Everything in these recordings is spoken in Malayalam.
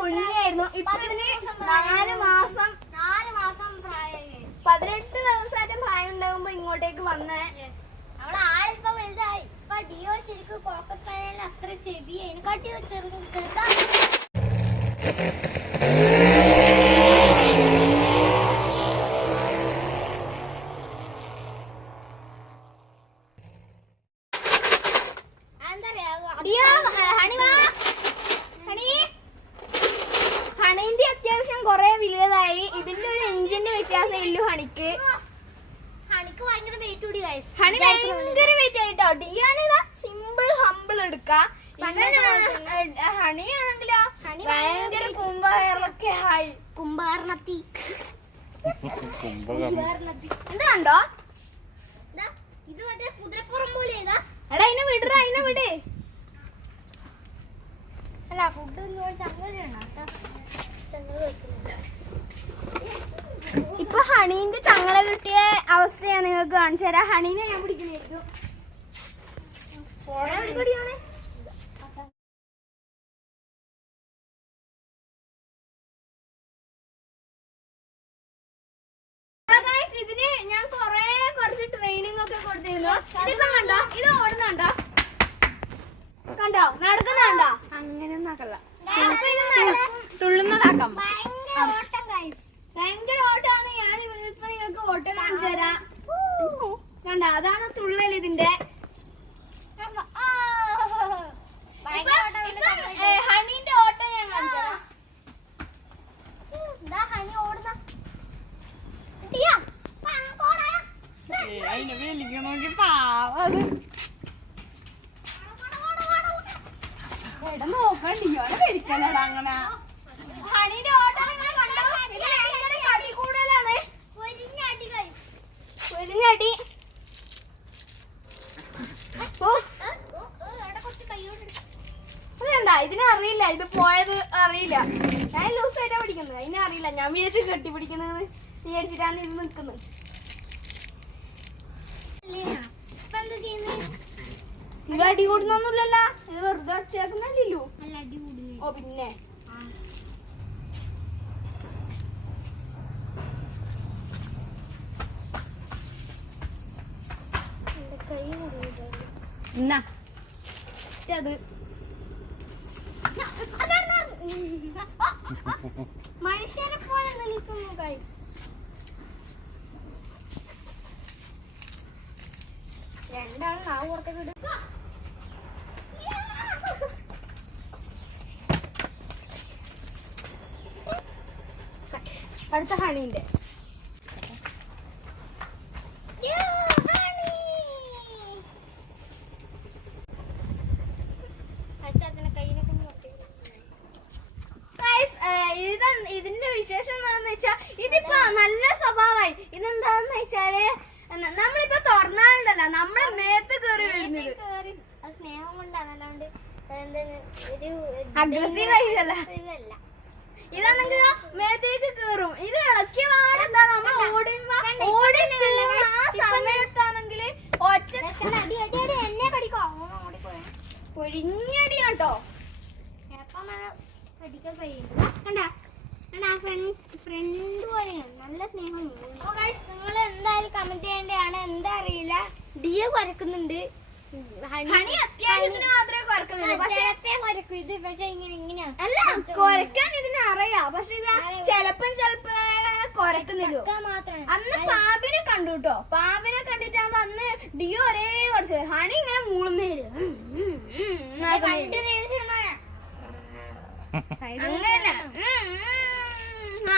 കുഞ്ഞായിരുന്നു. ഇപ്പൊ ഇതിന് 4 മാസം 18 ദിവസമായിട്ട് പ്രായം ഉണ്ടാകുമ്പോ ഇങ്ങോട്ടേക്ക് വന്നേ. അവിടെ ആളിപ്പോ വലുതായി. ഇപ്പൊ ഡിയോ ശരിക്കും കോക്കസ് പാനലിന് അത്ര ചെവി അതിനെക്കാട്ടി ചെറുതാണ്. ഹണിന്റെ അത്യാവശ്യം കൊറേ വലുതായി. ഇതിന്റെ ഒരു എഞ്ചിന്റെ വ്യത്യാസം ഇല്ലു ഹണിക്ക്. ഹണിക്ക് ഭയങ്കര വെയിറ്റ് കൂടി ഗൈസ്. ഹണി ഭയങ്കര വെയിറ്റ് ആയിട്ടോ. ഡിയാനിതാ സിമ്പിൾ ഹമ്പിൾ എടുക്കാം. ഹണിയാണെങ്കിലോ ഭയങ്കര കുംഭകേറലൊക്കെ ആയി. കുംഭാരണത്തി എന്താ കണ്ടോ? ഇത് മറ്റേ കുതിരപ്പുറം പോലെ എടാ അതിനെ വിടറ, അതിനെ വിട്. അല്ല ഫുഡ് ഇപ്പൊ ഹണീന്റെ ചങ്ങല കിട്ടിയ അവസ്ഥ ഞാൻ നിങ്ങൾക്ക് കാണിച്ചു തരാം. ഹണീനെ ഞാൻ പിടിക്കുന്നതായിരിക്കും. ഇതിന് ഞാൻ കുറച്ച് ട്രെയിനിങ് ഒക്കെ കൊടുത്തിരുന്നു. ഇതിപ്പോ കണ്ടോ, ഇത് ഓടുന്നുണ്ടോ? കണ്ടോ നടക്കുന്നുണ്ടോ? അങ്ങനെയൊന്നും ആക്കല്ല, തുള്ളുന്നതാക്കാം. ഭയങ്കര ഓട്ടമാണ്. ഞാൻ ഇപ്പൊ നിങ്ങൾക്ക് ഓട്ടം കാണിച്ചു തരാം. കണ്ടോ, അതാണ് തുള്ളൽ ഇതിന്റെ. ഹണീന്റെ ഓട്ടം ഞാൻ കാണിച്ചു തരാം. ഹണി ഓടുന്ന അതിനെ വലിക്കാൻ നോക്കി പാവത് നോക്കണ്ടിയോ വലിക്കലടാ അങ്ങനെ. ഹണിന്റെ ഓട്ടം കടി കൂടുതലാണ്. പൊരിഞ്ഞടി അതെന്താ ഇതിനെ അറിയില്ല, ഇത് പോയത് അറിയില്ല. ഞാൻ ലൂസായിട്ടാ പിടിക്കുന്നത്, അതിനെ അറിയില്ല. ഞാൻ വിചാരിച്ചു കെട്ടി പിടിക്കുന്നത് വിചാരിച്ചിട്ടാണ് ഇത് നിൽക്കുന്നത്. ഇത് അടി കൂടുന്നൊന്നുമില്ലല്ലോ, ഇത് വെറുതെ വെച്ചേക്കുന്നല്ലോ. ഓ പിന്നെ അത് മനുഷ്യനെ പോലെ നിൽക്കുന്നു ഗൈസ്. രണ്ടാളും നാവ് പുറത്തേക്ക് ഇടുക. അടുത്ത ഹണിന്റെ ഇതിന്റെ വിശേഷം എന്താണെന്ന് വെച്ചാ ഇതിപ്പോ നല്ല സ്വഭാവമായി. ഇതെന്താന്ന് വെച്ചാല് നമ്മളിപ്പോ തുറന്നാണ്ടല്ല നമ്മളെ മേത്ത് കയറി വരുന്നത്. സ്നേഹം കൊണ്ടാണ്, അല്ലാണ്ട് അഗ്രസീവ് ആയിട്ടല്ല. ഇതാണെങ്കിൽ മേത്തേക്ക് കേറും. ഇത് ഇളക്കിയ പാടെന്താ നമ്മൾ ഓടി ആ സമയത്താണെങ്കിൽ ഒറ്റ എന്നെ കടിക്കോ പൊരിഞ്ഞടി കേട്ടോ. ഫ്രണ്ട് പോലെയാണ്, നല്ല സ്നേഹം. നിങ്ങൾ എന്തായാലും കമന്റ് ചെയ്യേണ്ടതാണ്. എന്താ അറിയില്ല, ഡിയോ കുരക്കുന്നുണ്ട്. ഹണി അത്യാവശ്യത്തിന് മാത്രമേ കുരക്കുന്നുള്ളൂ. കുരക്കും ഇത്, പക്ഷെ ഇങ്ങനെയാ അല്ല കുരക്കാൻ ഇതിന് അറിയാം. പക്ഷെ ഇത് ചെലപ്പം കുരക്കുന്നില്ലോ. അന്ന് പാമ്പിനെ കണ്ടു കേട്ടോ. പാമ്പിനെ കണ്ടിട്ടാകുമ്പോ അന്ന് ഡിയോ ഒരേ കുറച്ച്. ഹണി ഇങ്ങനെ മൂളുന്നേര് അങ്ങനെ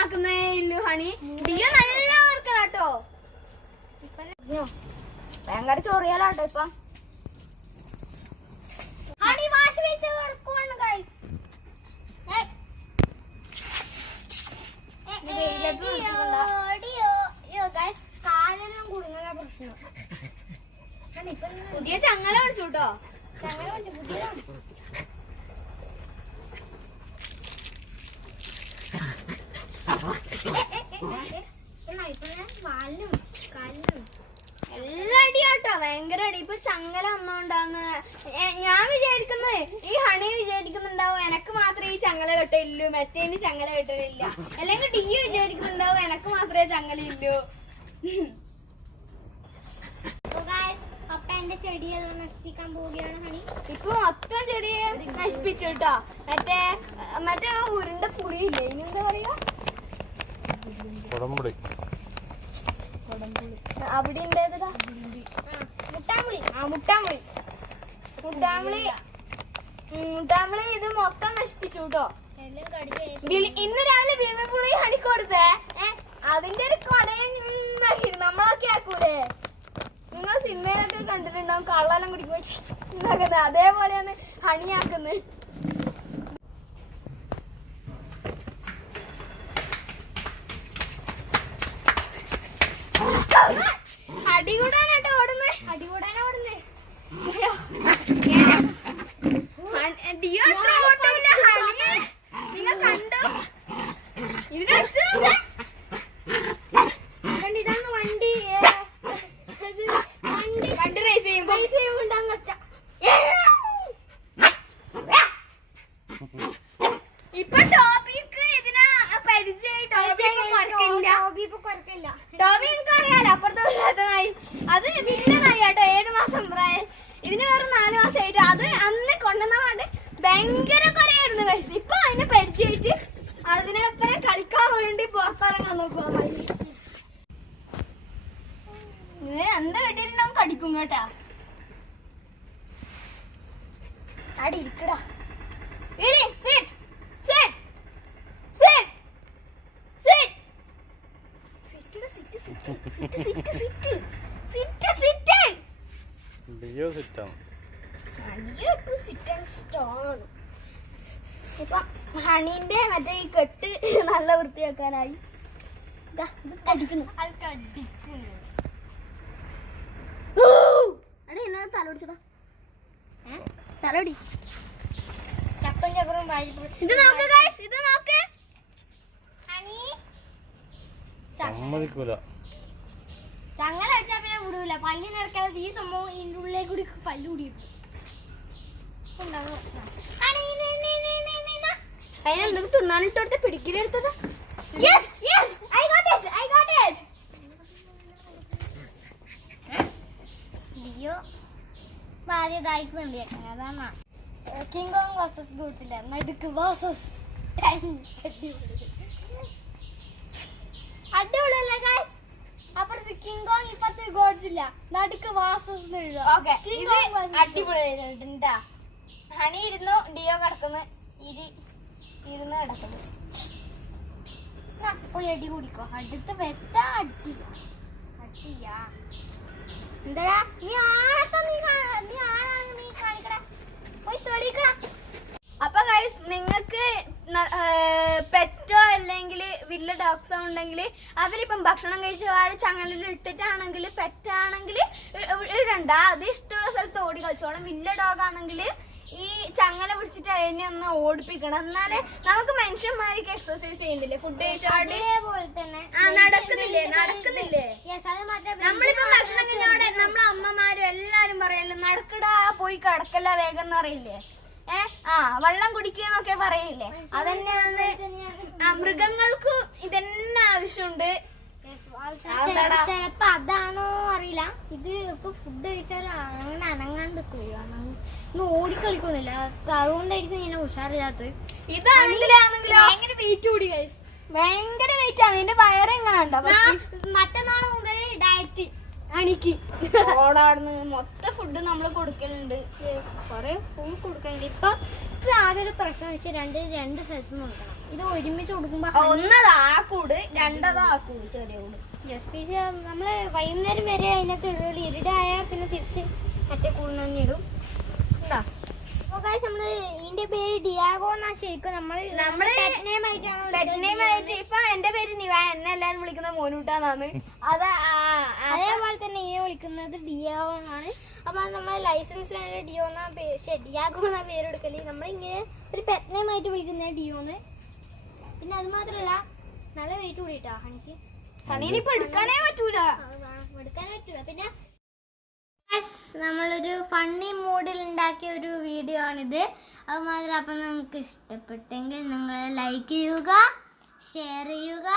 ആക്കുന്നേ ഇല്ലു. ഹണി ഡിയോ നല്ല ഓർക്കലാട്ടോ. ഭയങ്കര ചൊറിയാലാട്ടോ ഇപ്പൊ. ഹണി വാഷ് വെച്ച് കൊടുക്കുവാണ് ഗൈസ്. കാലെല്ലാം കുടുങ്ങുന്ന പ്രശ്നം. പുതിയ ചങ്ങല കാണിച്ചു കേട്ടോ. ചങ്ങല കാണിച്ചു പുതിയതാണ്. എല്ലാം അടിയാട്ടോ, ഭയങ്കര അടി. ഇപ്പൊ ചങ്ങല ഒന്നുണ്ടാവുന്ന ഞാൻ വിചാരിക്കുന്നത്, ഈ ഹണി വിചാരിക്കുന്നുണ്ടാവും എനക്ക് മാത്രമേ ഈ ചങ്ങല കെട്ടില്ലു, മറ്റേന് ചങ്ങല കെട്ടലില്ല. അല്ലെങ്കിൽ ഡിയോ വിചാരിക്കുന്നുണ്ടാവും എനക്ക് മാത്രമേ ചങ്ങലയില്ലൂ. പപ്പന്റെ ചെടിയെല്ലാം നശിപ്പിക്കാൻ പോവുകയാണ് ഹണി. ഇപ്പൊ മൊത്തം ചെടിയെ നശിപ്പിച്ചു കേട്ടോ. മറ്റേ ഉരുണ്ട പുളിയില്ലേ, ഇനി എന്താ പറയാ, കൊടംപുളി. അവിടെ ഉണ്ടായതാ മുട്ടാമ്പുളി. മുട്ടാമ്പുളി ഇത് മൊത്തം നശിപ്പിച്ചു കേട്ടോ. എല്ലാം കടിച്ച് ഇന്ന് രാവിലെ ഭീമപ്പുളി ഹണി കൊടുത്തേ. അതിന്റെ ഒരു കടയും നമ്മളൊക്കെ ആക്കൂലേ, നിങ്ങൾ സിനിമയിലൊക്കെ കണ്ടിട്ടുണ്ടാവും, കള്ളെല്ലാം കുടിക്കുമ്പോ അതേപോലെയാണ് ഹണിയാക്കുന്നത്. അടികൂടാനാട്ടോ ഓടുന്നേ. ഡിയോ അത്ര ഓട്ടമില്ല, ഹണിയെ നിങ്ങൾ കണ്ടു. ഇതിനടിച്ചു ഇതാണ് വണ്ടി. വണ്ടി റേസ് ചെയ്യുമ്പോ ഇപ്പൊ ടോബിക്ക് ഇതിനെ പരിചയമായി. ടോബി എനിക്ക് അറിയാലോ, അപ്പുറത്തെ നായി. അത് വലിയ നായി കേട്ടോ, 7 മാസം പ്രായം. ഇതിന് വേറെ 4 മാസമായിട്ട്. അത് അന്ന് കൊണ്ടുവന്നപാണ്ട് ഭയങ്കര കുറയായിരുന്നു കഴിച്ചു. ഇപ്പൊ അതിനെ പരിചയമായിട്ട് അതിനപ്പുറം കളിക്കാൻ വേണ്ടി പുറത്തിറങ്ങാൻ നോക്കുക. എന്താ കേട്ടിട്ടുണ്ടാവും, കടിക്കും കേട്ടാ. അടി ഇരിക്കടാ. ഡിയോ സിറ്റാണ്. ഇപ്പൊ ഹണീന്റെ മറ്റേ ഈ കെട്ട് നല്ല വൃത്തിയാക്കാനായി കടിക്കുന്നു. അടേ എന്നാ തലോടിച്ചടാ, തലോടി. ചപ്പും ചപ്പറും ഇത് നോക്ക് ഗൈസ്, ഇത് നോക്ക്. സമ്മതിക്കൂല. ചങ്ങല അടിച്ചാ പിന്നെ വിടൂല. പല്ലിനിറക്കാതെ ഈ സംഭവം ഇതിന്റെ ഉള്ളിലേക്ക് കൂടി പല്ല് കൂടിയിട്ടു. അതിനെന്തൊക്കെ തിന്നാനിട്ടോട്ടെ, പിടിക്കലെടുത്തോട്ടെ. ഡിയോ ആദ്യം ഇതായിക്കുന്നുണ്ട്. അതാണ് കിങ് കോങ് വേഴ്സസ് ഗോഡ്സില്ല, നടുക്ക് വേഴ്സസ് അടിപൊളിയല്ലേ ഗൈസ്? അപ്പുറത്ത് കിങ് കോങ്, ഇപ്പത്തെ ഗോഡ്സില്ല, നടുക്ക് വേഴ്സസ് അടിപൊളിയാ. ഹണി ഇരുന്നു, ഡിയോ കിടക്കുന്നു, ഇരുന്ന് കിടക്കുന്നു. പോയി അടി കുടിക്കോ, അടുത്ത് വെച്ചാ അടിയാ. എന്താടാ നീ ആളാണെന്ന് നീ കാണിക്കടാ, പോയി തെളിയിക്കടാ. അപ്പൊ ഗൈസ്, നിങ്ങൾക്ക് പെറ്റോ അല്ലെങ്കിൽ വില്ല ഡോഗ്സോ ഉണ്ടെങ്കിൽ അവരിപ്പം ഭക്ഷണം കഴിച്ച പാട് ചങ്ങലിൽ ഇട്ടിട്ടാണെങ്കിൽ, പെറ്റാണെങ്കിൽ ഇടണ്ട, അത് ഇഷ്ടമുള്ള സ്ഥലത്ത് ഓടി കളിച്ചോളാം. വില്ല ഡോഗ് ആണെങ്കിൽ ഈ ചങ്ങല പിടിച്ചിട്ട് അതിനെ ഒന്ന് ഓടിപ്പിക്കണം. എന്നാലേ നമുക്ക് മനുഷ്യന്മാർക്ക് എക്സർസൈസ് ചെയ്യുന്നില്ലേ, ഫുഡ് കഴിച്ചാട് നടക്കുന്നില്ലേ. നമ്മളിപ്പോ ഭക്ഷണം കഴിഞ്ഞോടെ നമ്മളെ അമ്മമാരും എല്ലാരും പറയല്ലോ, നടക്കടാ പോയി കിടക്കല്ല വേഗം എന്ന് പറയില്ലേ. വെള്ളം കുടിക്കുന്നൊക്കെ പറയില്ലേ. അതന്നെ മൃഗങ്ങൾക്ക് ഇതന്നെ ആവശ്യമുണ്ട്. ചെലപ്പോ അതാണോ അറിയില്ല, ഇത് ഇപ്പൊ ഫുഡ് കഴിച്ചാൽ അങ്ങനെ അനങ്ങാണ്ട് ഓടിക്കളിക്കുന്നില്ല, അതുകൊണ്ടായിരിക്കും ഇങ്ങനെ ഉഷാറില്ലാത്തത്. ഇതാണെങ്കിലാണെങ്കിലോ ഭയങ്കര വെയിറ്റ് കൂടി ഗൈസ്, ഭയങ്കര വെയിറ്റ് ആണ്. ഇതിന്റെ വയറെങ്ങാണ്ടോ മറ്റന്നാൾ മുതൽ ഡയറ്റ് അണിക്ക് ഓടാടുന്ന് മൊത്തം ഫുഡ് നമ്മൾ കൊടുക്കലുണ്ട്. കൊറേ ഫുഡ് കൊടുക്കലുണ്ട്. ഇപ്പൊ ആകെ ഒരു പ്രശ്നം വെച്ചാൽ രണ്ട് സ്ഥലത്ത് കൊടുക്കണം. ഇത് ഒരുമിച്ച് കൊടുക്കുമ്പോ ഒന്നതാക്കൂട്, രണ്ടതാക്കൂട്, ചെറിയ കൂട്. നമ്മള് വൈകുന്നേരം വരെ അതിനകത്ത് ഇടുള്ളൂ. ഇരുടായ പിന്നെ തിരിച്ച് മറ്റേ കൂടിന് തന്നെ ഇടും. നമ്മള് ഇതിന്റെ പേര് ഡിയാഗോ എന്നാ. ശരിക്കും നമ്മള് ഇപ്പൊ എന്റെ പേര് നിവ, എന്നെ എല്ലാരും വിളിക്കുന്നത് മോനൂട്ടാന്നാണ്. അതേപോലെ തന്നെ ഇതിനെ വിളിക്കുന്നത് ഡിയാഗോ എന്നാണ്. അപ്പൊ നമ്മളെ ലൈസൻസിലാണ് ഡിയാഗോ എന്നാ പേരെടുക്കല്. നമ്മളിങ്ങനെ ഒരു പെറ്റ് നെയിം ആയിട്ട് വിളിക്കുന്ന ഡിയോന്ന്. പിന്നെ അത് മാത്രല്ല നല്ല വെയിറ്റ് കൂടിട്ടാ ഹണിക്ക്. ഹണിനിപ്പോ എടുക്കാനേ പറ്റൂല. പിന്നെ നമ്മളൊരു ഫണ്ണി മൂഡിൽ ഉണ്ടാക്കിയ ഒരു വീഡിയോ ആണിത്. അത് മാത്രം അപ്പം നിങ്ങൾക്ക് ഇഷ്ടപ്പെട്ടെങ്കിൽ നിങ്ങൾ ലൈക്ക് ചെയ്യുക, ഷെയർ ചെയ്യുക,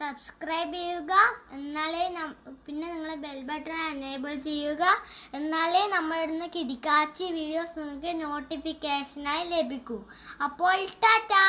സബ്സ്ക്രൈബ് ചെയ്യുക. എന്നാലേ പിന്നെ നിങ്ങൾ ബെൽ ബട്ടൺ എനേബിൾ ചെയ്യുക. എന്നാലേ നമ്മളിടുന്ന കിടിക്കാച്ചി വീഡിയോസ് നിങ്ങൾക്ക് നോട്ടിഫിക്കേഷനായി ലഭിക്കൂ. അപ്പോൾ ടാറ്റാ.